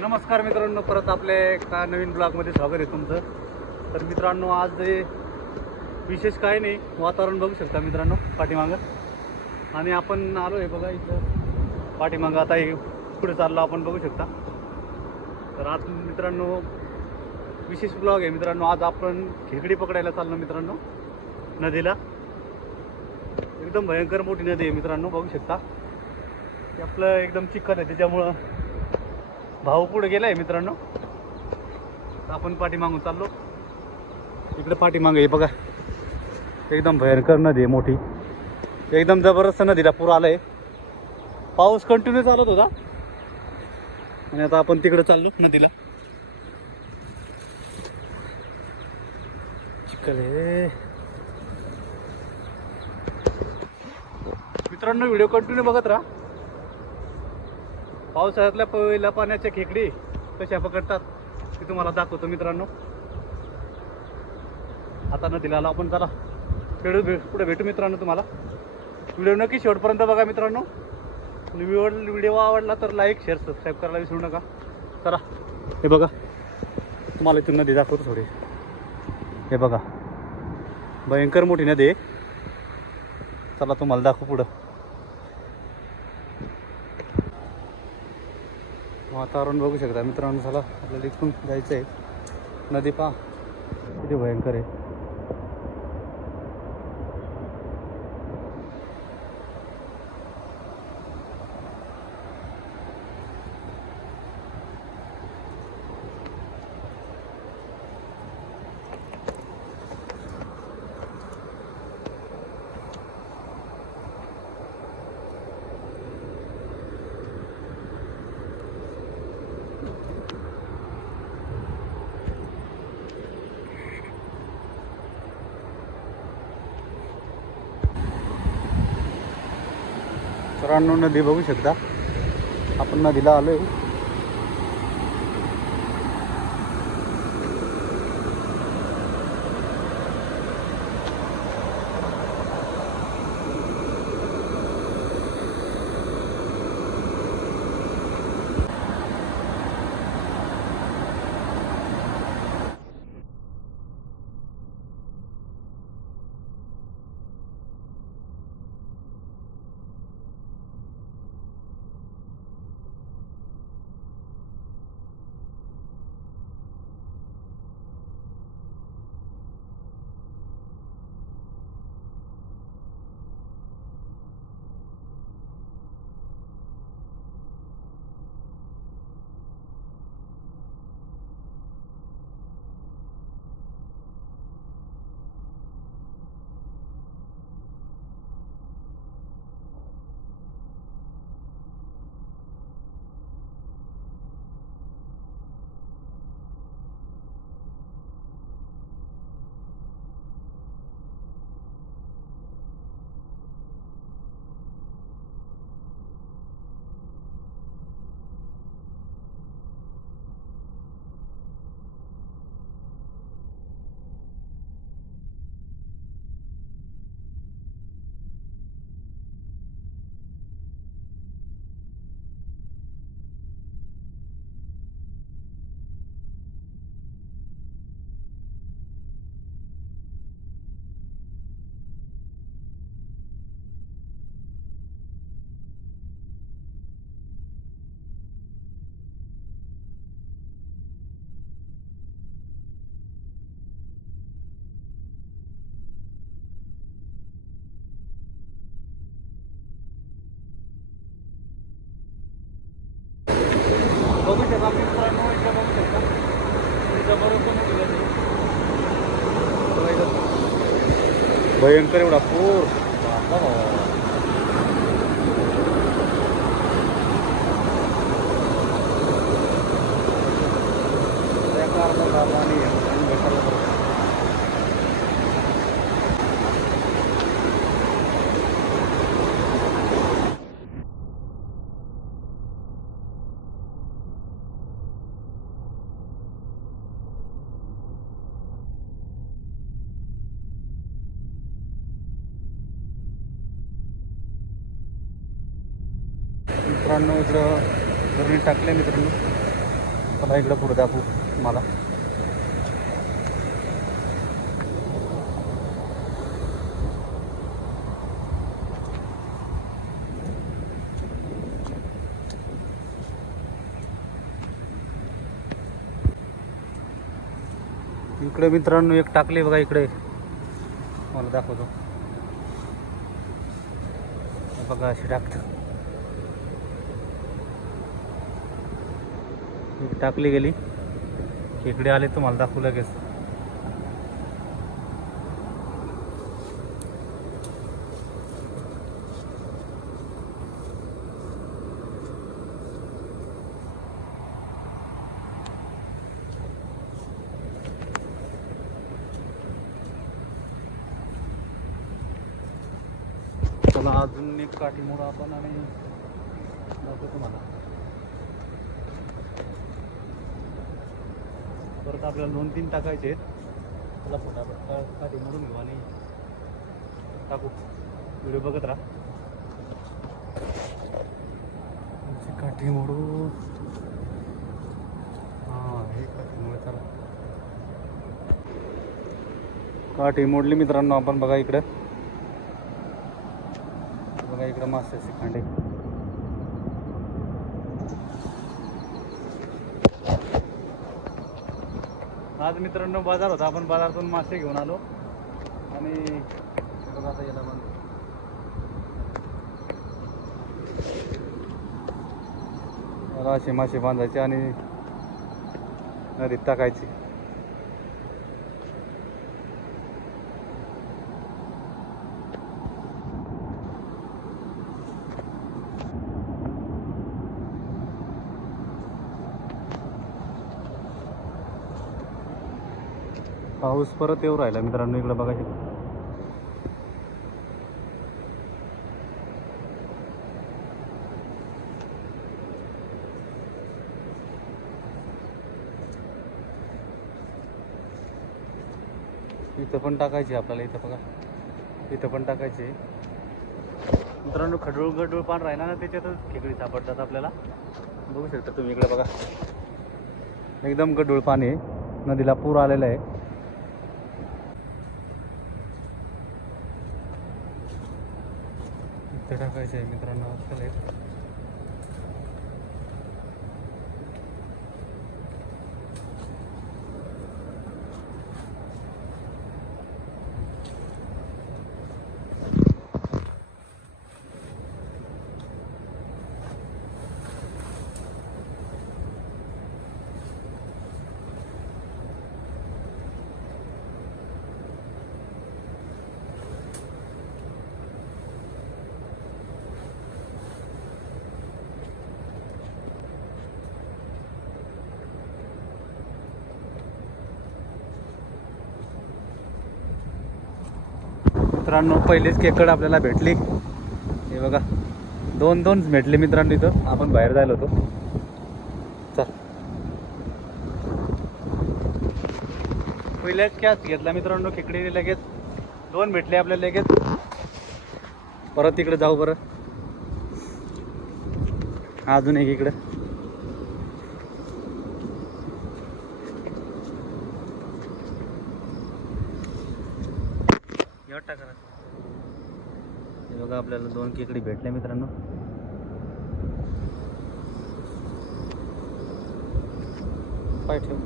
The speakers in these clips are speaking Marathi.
नमस्कार मित्रांनो परत आपल्या एका नवीन ब्लॉगमध्ये स्वागत आहे तुमचं. तर मित्रांनो आज विशेष काय नाही वातावरण बघू शकता मित्रांनो पाठीमागं. आणि आपण आलो आहे बघा इथं. पाठीमागं आता हे पुढे चाललो आपण बघू शकता. तर आज मित्रांनो विशेष ब्लॉग आहे मित्रांनो. आज आपण खेकडी पकडायला चाललो मित्रांनो नदीला. एकदम भयंकर मोठी नदी आहे मित्रांनो बघू शकता. ते आपलं एकदम चिकन आहे त्याच्यामुळं भाऊ पुढे गेलाय मित्रांनो. तर आपण पाठीमागून चाललो. इकडे पाठी मागे बघा. एकदम भयंकर नदी आहे मोठी. एकदम जबरदस्त नदीला पूर आलाय. पाऊस कंटिन्यू चालत होता. आणि आता आपण तिकडे चाललो नदीला. चिखल हे मित्रांनो व्हिडिओ कंटिन्यू बघत राहा. पावसाळ्यातल्या पहिल्या पाण्याच्या खेकडी कशा पकडतात ते तुम्हाला दाखवतो मित्रांनो. आता नदीला आलो आपण चला भेटू भेट पुढे भेटू मित्रांनो तुम्हाला. व्हिडिओ नक्की शेवटपर्यंत बघा मित्रांनो. व्हिडिओ व्हिडिओ आवडला तर लाईक शेअर सबस्क्राईब करायला विसरू नका. चला हे बघा. तुम्हाला इथून नदी दाखवतो थोडी. हे बघा. भयंकर मोठी नदी आहे. चला तुम्हाला दाखवू पुढं. वातावरण बघू शकता. मित्रांनो चला आपल्याला इथून जायचं आहे नदी पहा किती भयंकर आहे. मित्रांनो नदी बघू शकता. आपण नदीला आलोय. आहे भयंकर एवढा पूर बापा बाबा. एका अर्धा पाणी आहे. आणि भेटायला बरं. मित्रांनो इकडं धरणी टाकले मित्रांनो. मला इकडं पुढे दाखवू मला इकडे मित्रांनो एक टाकले बघा इकडे. मला दाखवतो. बघा अशी टाकतं टाकली गेली. खेकडे इकडे आले तुम्हाला दाखवू लगेच. चला अजून एक काठी आपण आणि दाखवतो तुम्हाला. परत आपल्याला दोन तीन टाकायचे आहेत. फटाफट का- काठी मोडून घेऊ आणि टाकू. व्हिडिओ बघत राहा. काठी मोडू. हां हे काठी मोड चला. काठी मोडली मित्रांनो आपण बघा इकडं. बघा इकडं मास्टरची खांडे. आज मित्रांनो बाजार होता. आपण बाजारातून मासे घेऊन आलो. आणि बघा आता याला बंद असे मासे बांधायचे आणि नदीत टाकायचे. पाऊस परत येऊ राहिला. मित्रांनो इकडं बघा इथं पण टाकायची आपल्याला इथं बघा. इथं पण टाकायची मित्रांनो खडूळ गडूळ पान राहिला ना त्याच्यातच खेकडी सापडतात आपल्याला. बघू शकता तुम्ही इकडे बघा. एकदम गडूळ पाणी आहे. नदीला पूर आलेला आहे. इथे टाकायचे आहे मित्रांनो आजकाल मित्रांनो पहिलीच केकड आपल्याला भेटली. हे बघा दोन दोन भेटले मित्रांनो इथं. आपण बाहेर जायला होतो. चल. पहिल्याच कॅच घेतला मित्रांनो खेकडीने लगेच. दोन भेटले आपल्याला लगेच. परत इकडे जाऊ बरं. अजून एक इकडं एवढा टाका ना. हे बघा आपल्याला दोन केकडी भेटल्या मित्रांनो. पाय ठेव.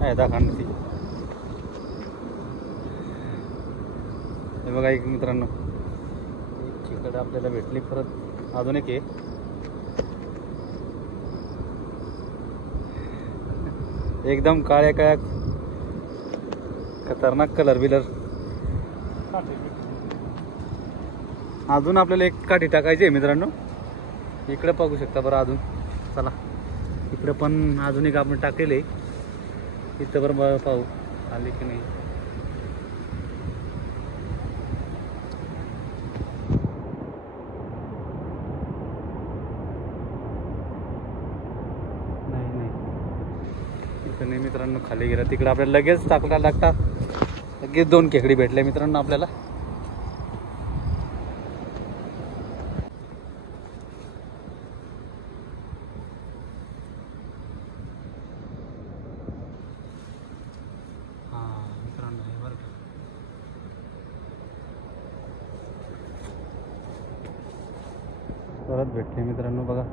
काय दाखवणार ती हे बघा एक मित्रांनो. एक खेकडं आपल्याला भेटली परत. अजून एक आहे. एकदम काळ्या काळ्या खतरनाक कलर बिलर. अजून आपल्याला एक काठी टाकायची आहे मित्रांनो. इकडे पाहू शकता बरं अजून. चला. इकडे पण अजून एक आपण टाकलेलं. आहे इथं बरं पाहू. आले की नाही. नाही नाही. नाही मित्रांनो खाली गेला. तिकडे आपल्याला लगेच टाकला लागता लगेच दोन खेकडी भेटल्या मित्रांनो आपल्याला. परत भेटते मित्रांनो बघा.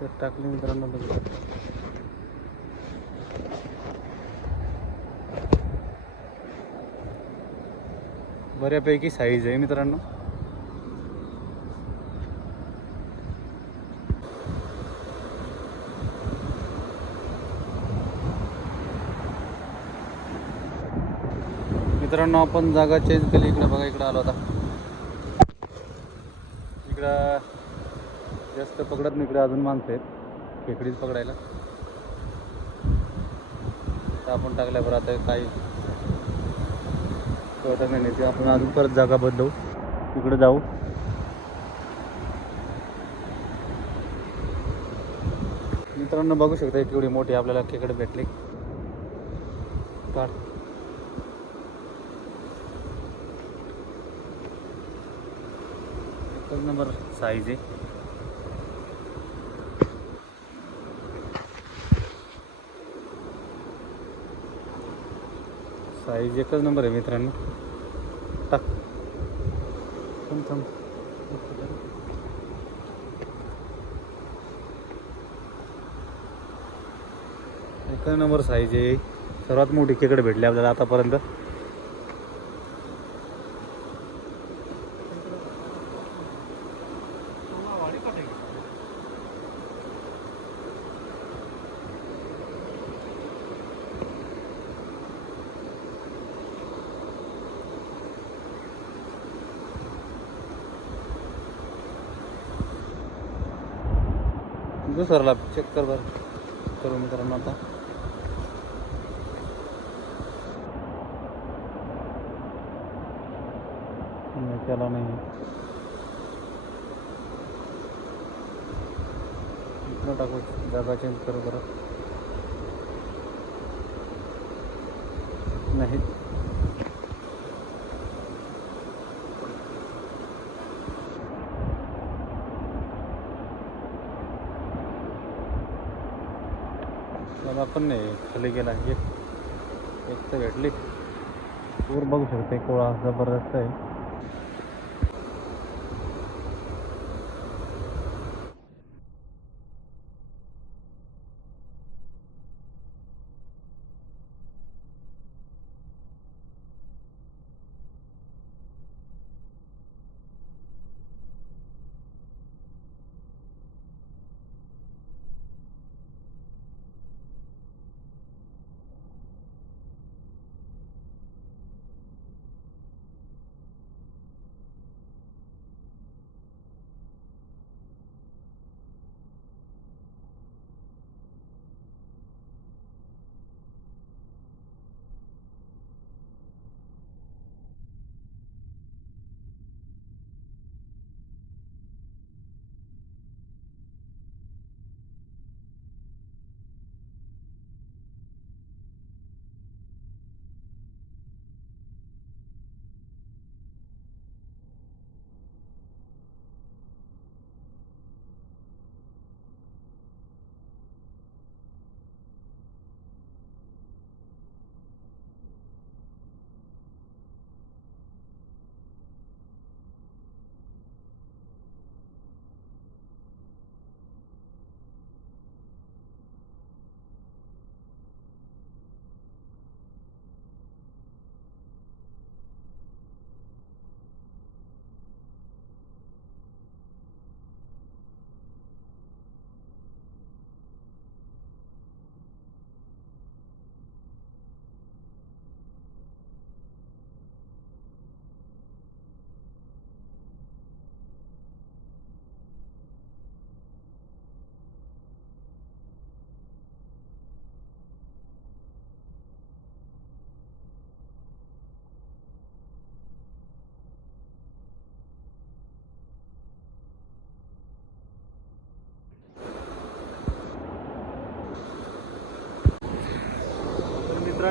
तर टाकले मित्रांनो बघा. बऱ्यापैकी साईज आहे मित्रांनो. मित्रांनो आपण जागा चेंज केली. इकडे बघा इकडं आलो आता. इकडं जास्त पकडत नाही इकडे अजून माणसं आहेत. खेकडीच पकडायला. तर आपण टाकल्यावर आता काही कळत नाही ते आपण अजून परत जागा बदलू तिकडे जाऊ. मित्रांनो बघू शकता केवढी मोठी आपल्याला खेकडे भेटली. काढ. एकच नंबर साईज आहे. साईज एकच नंबर आहे मित्रांनो. टाक. थांब थांब. एकच नंबर साईज आहे. सर्वात मोठी खेकडे भेटली आपल्याला आतापर्यंत. सरला चेक कर बरं. करू मित्रांनो आता. त्याला नाही. इकडं टाकू. जागा चेंज करू बरं. नाही त्याला पण नाही खाली गेला. एक एक तर भेटली. पूर बघू शकते कोळा जबरदस्त आहे.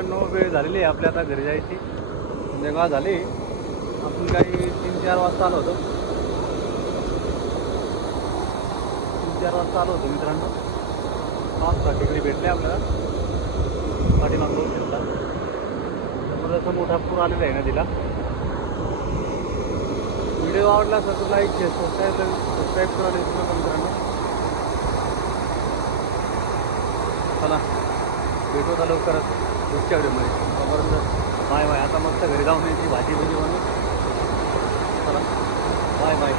मित्रांनो वेळ झालेली आहे आपल्या आता घरी जायची. संध्याकाळ झाली. आपण काही तीन चार वाजता आलो होतो. तीन चार वाजता आलो होतो मित्रांनो. पाच सहा भेटले आपल्याला. पाठीमाग बघू शकता असं मोठा पूर आलेला आहे ना तिला. व्हिडिओ आवडला असं तर लाईक शेअर सबस्क्राईब सबस्क्राईब करा मित्रांनो. चला. भेटू आता लवकरच पुढच्या व्हिडिओमध्ये. तोपर्यंत बाय बाय. आता मस्त घरी जाऊन यायची भाजी भाजी बनवून. चला. Bye bye.